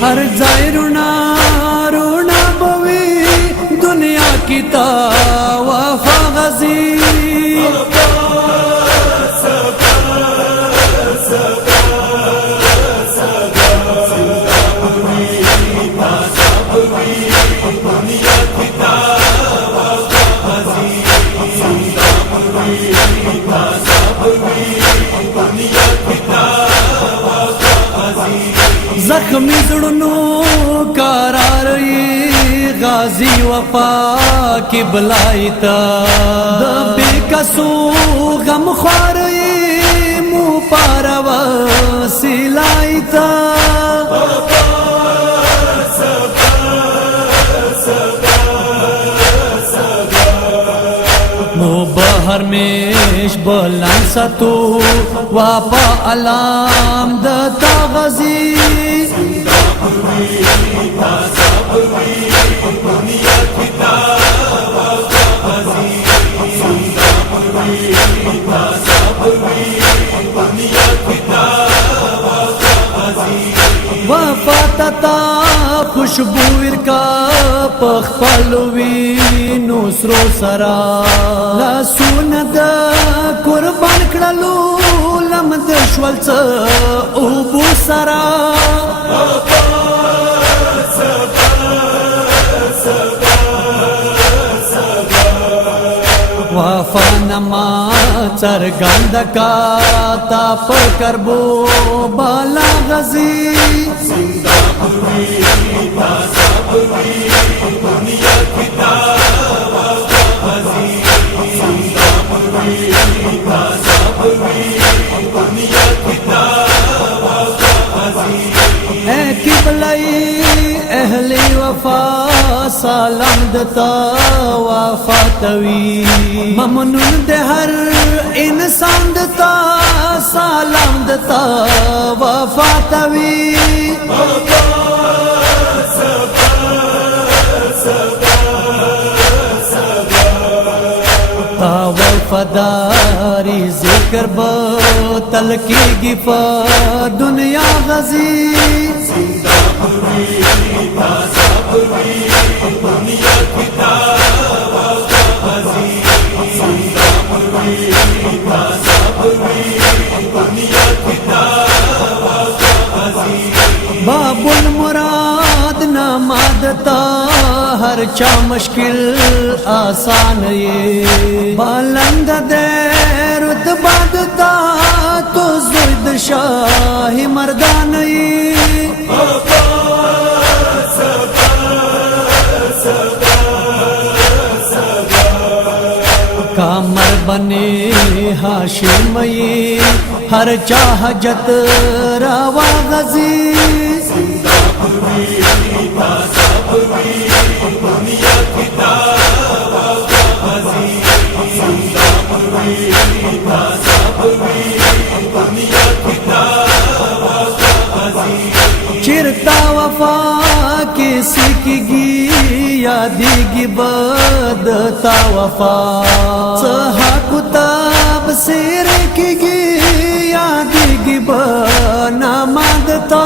हर जाए रुना रुना बवी दुनिया की वफा गजी जख्मी जुड़नू करार ये गाजी वफा की बलाइता बेकसू गम ख्वार ये मुँह पारवा सिलाइता बहर में बलान सतू वापा अलाम दता गजी वफा तता खुशबू का पखपलवी नुसरो सरा लसून द कुर्बान कड़लू लमद श्वल्च उबू सरा वफा नमा चरगंद का ताप करबो बाला गजी अहले वफा सलाम दता वफा तवी ममनून दे हर इंसान दता सलाम दता वफा तवी वफादारी जिक्र ब तलकी गिफा दुनिया गजी बाबुल मुराद नमादता हर चा मुश्किल आसान ये बालंद दे रुतबा दता तो जुद शाही मर्दान ये कामर बने हाशिम ये हर चाहजत रवा गजी चिरता वफा किसी की यादी बदता वफा सहा कुताब सिर की यादी बना मादता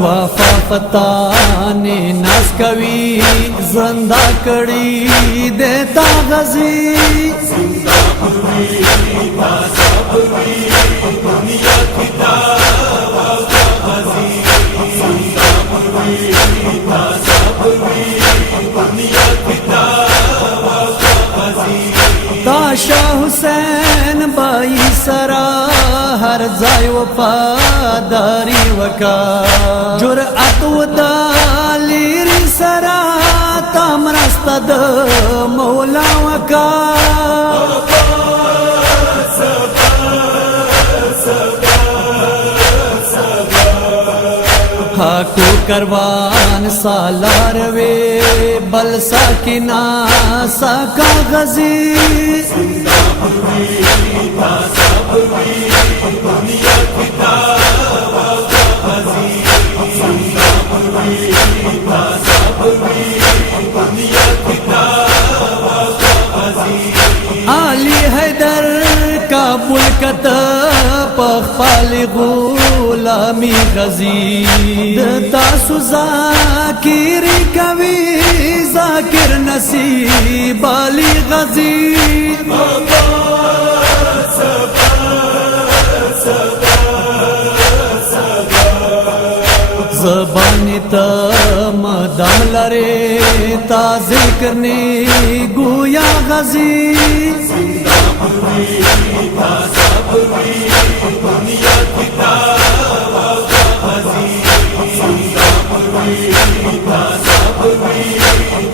वफा पता ने नास कवी जिंदा कड़ी देता गजी ताशा हुसैन बाई सरा हर जाय वफादारी वका जुरअत वदालीरी सरा तामरस्तद मौला वका हाकू करवान सालार वे बल साकिना साका गजी दुनिया غلامی غزی تاسو ذاکری کوي ذاکر نصیب علی غزی زبانی تا مدام لرے تا ذکر نے گویا غزی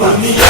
Dunia